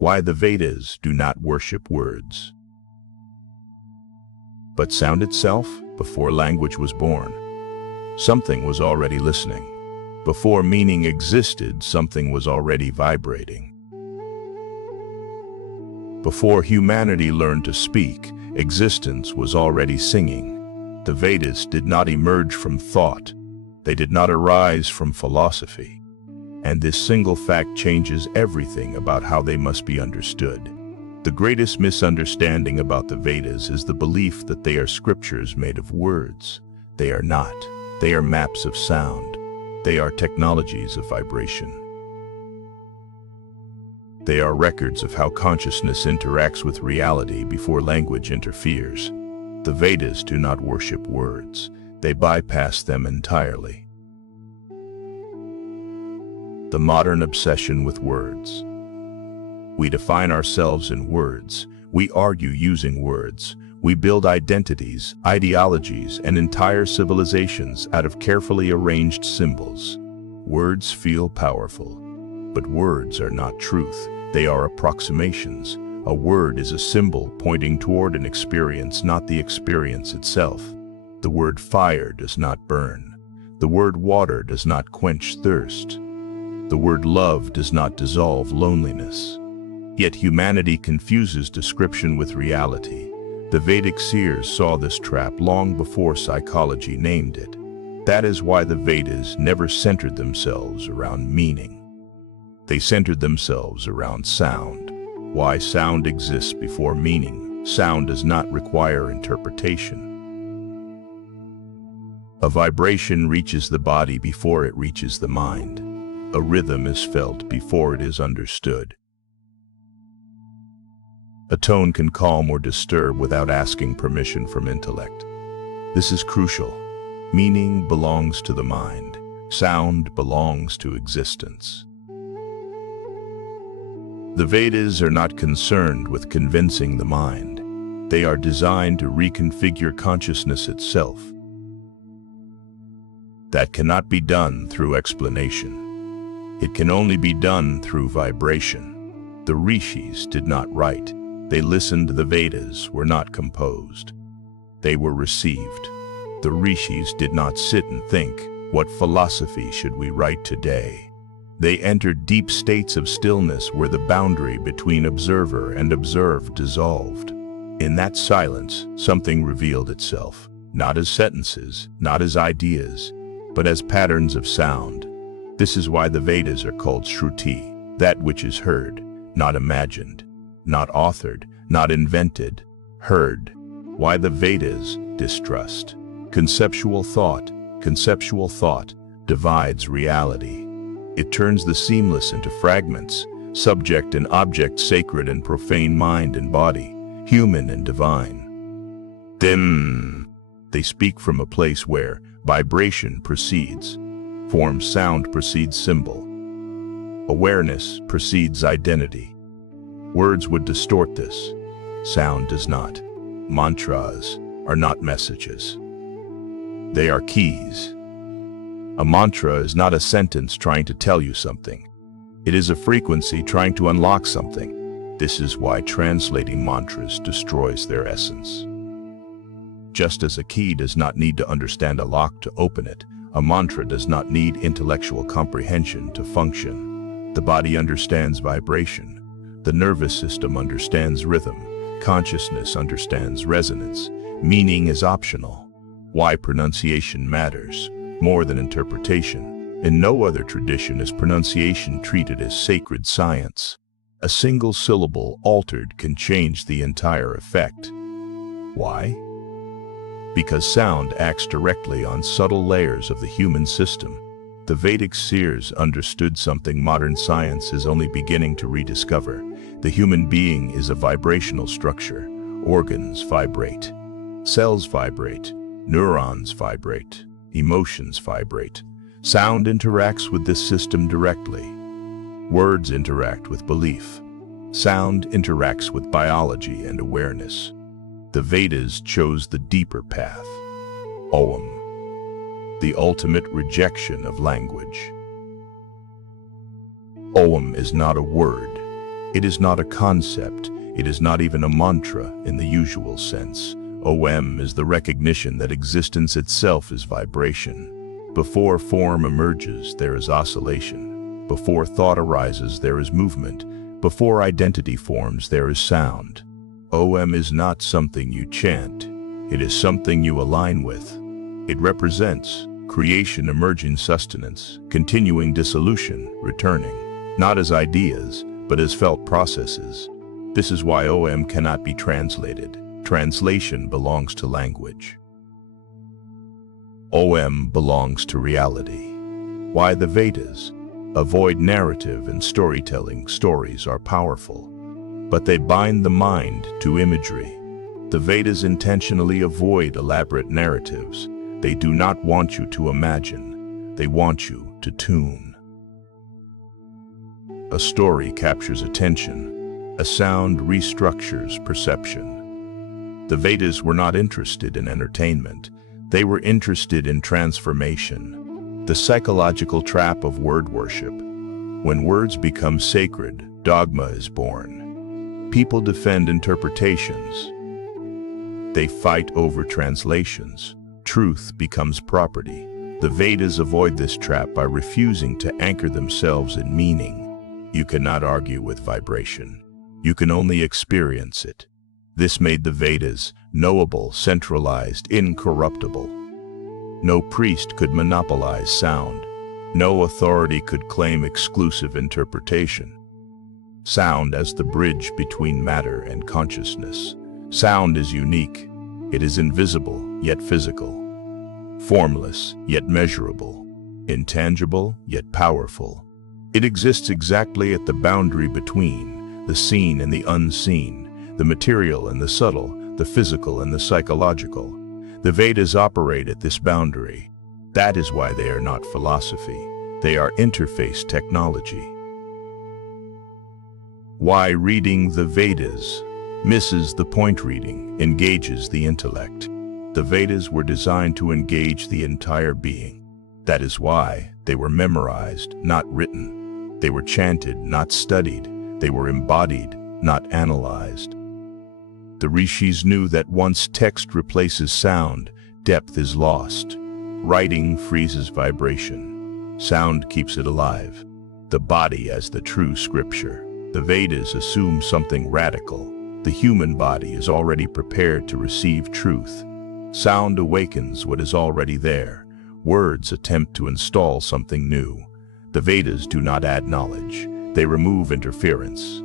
Why the Vedas do not worship words, but sound itself. Before language was born, something was already listening. Before meaning existed, something was already vibrating. Before humanity learned to speak, existence was already singing. The Vedas did not emerge from thought. They did not arise from philosophy. And this single fact changes everything about how they must be understood. The greatest misunderstanding about the Vedas is the belief that they are scriptures made of words. They are not. They are maps of sound. They are technologies of vibration. They are records of how consciousness interacts with reality before language interferes. The Vedas do not worship words. They bypass them entirely. The modern obsession with words. We define ourselves in words. We argue using words. We build identities, ideologies, and entire civilizations out of carefully arranged symbols. Words feel powerful, but words are not truth. They are approximations. A word is a symbol pointing toward an experience, not the experience itself. The word fire does not burn. The word water does not quench thirst. The word love does not dissolve loneliness. Yet humanity confuses description with reality. The Vedic seers saw this trap long before psychology named it. That is why the Vedas never centered themselves around meaning. They centered themselves around sound. Why sound exists before meaning. Sound does not require interpretation. A vibration reaches the body before it reaches the mind. A rhythm is felt before it is understood. A tone can calm or disturb without asking permission from intellect. This is crucial. Meaning belongs to the mind. Sound belongs to existence. The Vedas are not concerned with convincing the mind. They are designed to reconfigure consciousness itself. That cannot be done through explanation. It can only be done through vibration. The rishis did not write. They listened. The Vedas were not composed. They were received. The rishis did not sit and think, what philosophy should we write today? They entered deep states of stillness where the boundary between observer and observed dissolved. In that silence, something revealed itself, not as sentences, not as ideas, but as patterns of sound. This is why the Vedas are called Shruti, that which is heard, not imagined, not authored, not invented, heard. Why the Vedas distrust. Conceptual thought divides reality. It turns the seamless into fragments, subject and object, sacred and profane, mind and body, human and divine. They speak from a place where vibration precedes form, sound precedes symbol, awareness precedes identity. Words would distort this. Sound does not. Mantras are not messages. They are keys. A mantra is not a sentence trying to tell you something. It is a frequency trying to unlock something. This is why translating mantras destroys their essence. Just as a key does not need to understand a lock to open it, a mantra does not need intellectual comprehension to function. The body understands vibration. The nervous system understands rhythm. Consciousness understands resonance. Meaning is optional. Why pronunciation matters more than interpretation. In no other tradition is pronunciation treated as sacred science. A single syllable altered can change the entire effect. Why? Because sound acts directly on subtle layers of the human system. The Vedic seers understood something modern science is only beginning to rediscover. The human being is a vibrational structure. Organs vibrate. Cells vibrate. Neurons vibrate. Emotions vibrate. Sound interacts with this system directly. Words interact with belief. Sound interacts with biology and awareness. The Vedas chose the deeper path. Om, the ultimate rejection of language. Om is not a word. It is not a concept, it is not even a mantra in the usual sense. Om is the recognition that existence itself is vibration. Before form emerges, there is oscillation. Before thought arises, there is movement. Before identity forms, there is sound. Om is not something you chant. It is something you align with. It represents creation, emerging sustenance, continuing dissolution, returning, not as ideas, but as felt processes. This is why Om cannot be translated. Translation belongs to language. Om belongs to reality. Why the Vedas avoid narrative and storytelling? Stories are powerful, but they bind the mind to imagery. The Vedas intentionally avoid elaborate narratives. They do not want you to imagine. They want you to tune. A story captures attention. A sound restructures perception. The Vedas were not interested in entertainment. They were interested in transformation. The psychological trap of word worship. When words become sacred, dogma is born. People defend interpretations. They fight over translations. Truth becomes property. The Vedas avoid this trap by refusing to anchor themselves in meaning. You cannot argue with vibration. You can only experience it. This made the Vedas knowable, centralized, incorruptible. No priest could monopolize sound. No authority could claim exclusive interpretation. Sound as the bridge between matter and consciousness. Sound is unique. It is invisible, yet physical. Formless, yet measurable. Intangible, yet powerful. It exists exactly at the boundary between the seen and the unseen, the material and the subtle, the physical and the psychological. The Vedas operate at this boundary. That is why they are not philosophy. They are interface technology. Why reading the Vedas misses the point? Reading engages the intellect. The Vedas were designed to engage the entire being. That is why they were memorized, not written. They were chanted, not studied. They were embodied, not analyzed. The rishis knew that once text replaces sound, depth is lost. Writing freezes vibration. Sound keeps it alive. The body as the true scripture. The Vedas assume something radical. The human body is already prepared to receive truth. Sound awakens what is already there. Words attempt to install something new. The Vedas do not add knowledge. They remove interference.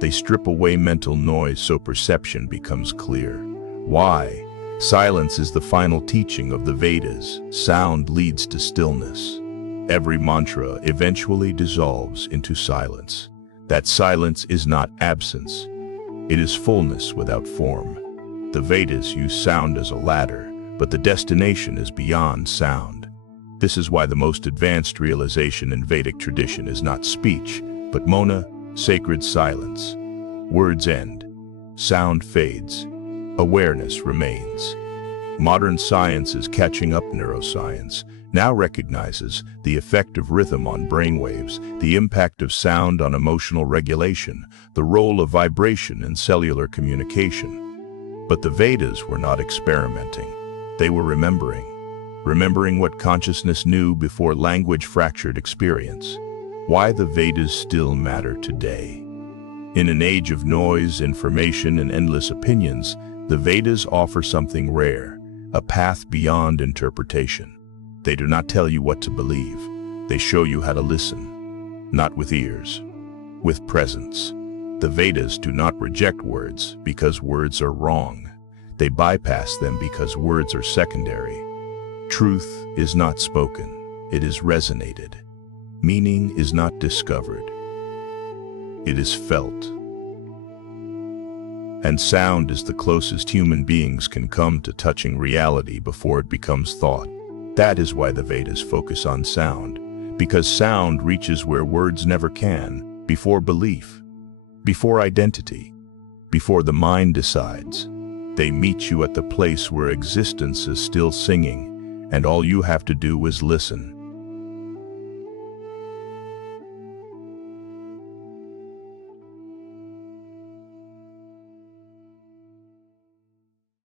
They strip away mental noise so perception becomes clear. Why? Silence is the final teaching of the Vedas. Sound leads to stillness. Every mantra eventually dissolves into silence. That silence is not absence. It is fullness without form. The Vedas use sound as a ladder, but the destination is beyond sound. This is why the most advanced realization in Vedic tradition is not speech, but mona, sacred silence. Words end. Sound fades. Awareness remains. Modern science is catching up. Neuroscience now recognizes the effect of rhythm on brainwaves, the impact of sound on emotional regulation, the role of vibration in cellular communication. But the Vedas were not experimenting. They were remembering what consciousness knew before language fractured experience. Why the Vedas still matter today. In an age of noise, information, and endless opinions, the Vedas offer something rare, a path beyond interpretation. They do not tell you what to believe. They show you how to listen, not with ears, with presence. The Vedas do not reject words because words are wrong. They bypass them because words are secondary. Truth is not spoken, it is resonated. Meaning is not discovered, it is felt. And sound is the closest human beings can come to touching reality before it becomes thought. That is why the Vedas focus on sound, because sound reaches where words never can, before belief, before identity, before the mind decides. They meet you at the place where existence is still singing, and all you have to do is listen.